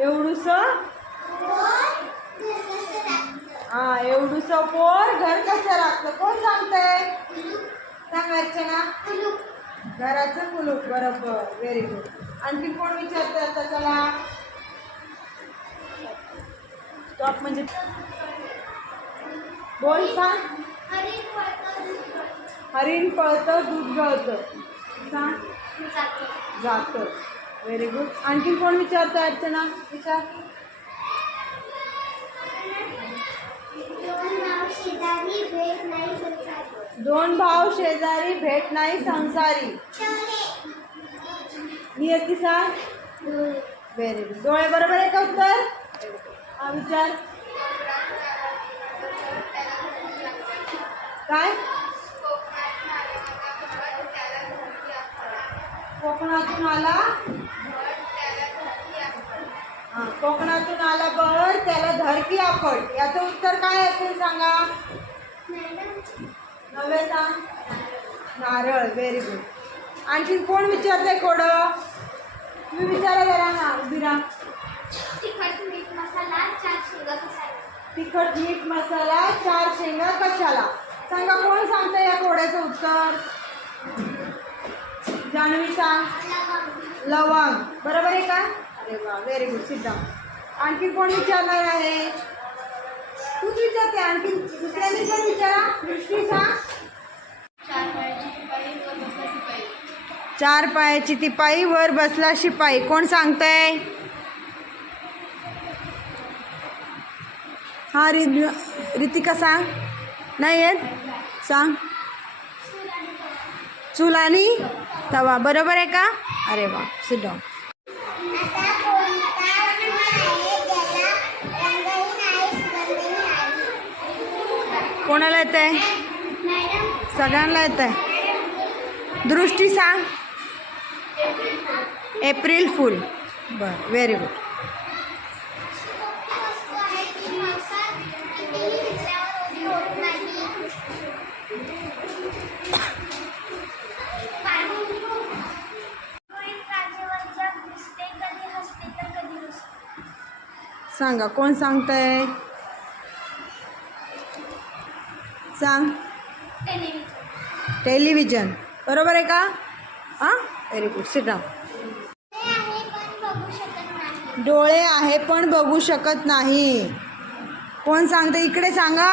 एवढूस हा एवढूस पोर घर कसं राखतं कोण सांगतंय? सांग अर्चना. घराचं कुलूप. बरोबर, व्हेरी गुड. आणखी कोण विचारतंय आता? चला स्टॉप म्हणजे बोल, सांग. हरिण पळतं दूध गळतं. सांग. जातं. Very good. आणखी कोण विचारतं अर्चना? विचार. दोन भाव शेजारी भेट नाही संसारी. नियती सांग. Very good. डोळे बरोबर आहे का उत्तर? हा विचार. काय? कोकणातून आला कोकणातून आला बळ त्याला धरकी आपट. याचं उत्तर काय असेल सांगा? नवे सांग. नारळ. Very good. आणखी कोण विचारतंय कोड? तुम्ही विचारा जरा ना. उभी राहा. तिखट मीठ मसाला 4 शेंगा कशाला? सांगा कोण सांगतंय या कोड्याचं उत्तर? जान्हवी सांग. लवंग. बरोबर आहे का? अरे वा, व्हेरी गुड. Sit down. आणखी कोण विचारणार आहे? तूच विचारते. आणखी दुसऱ्यांनी पण विचारा. दृष्टी सांग. 4 पायाची तिपाई वर बसला शिपाई. कोण सांगतंय? हा रितिका सांग. नाही येत? सांग. चूल आणि तवा. बरोबर आहे का? अरे वा, सिट डाऊन. कोणाला येत आहे? सगळ्यांना येत आहे. दृष्टी सांग. एप्रिल फूल. बरं, व्हेरी गुड. सांगा कोण सांगतंय? सांग. टेलिव्हिजन. बरोबर आहे का? हां, व्हेरी गुड. Sit down. डोळे आहे पण बघू शकत नाही. कोण सांगतं? इकडे सांगा.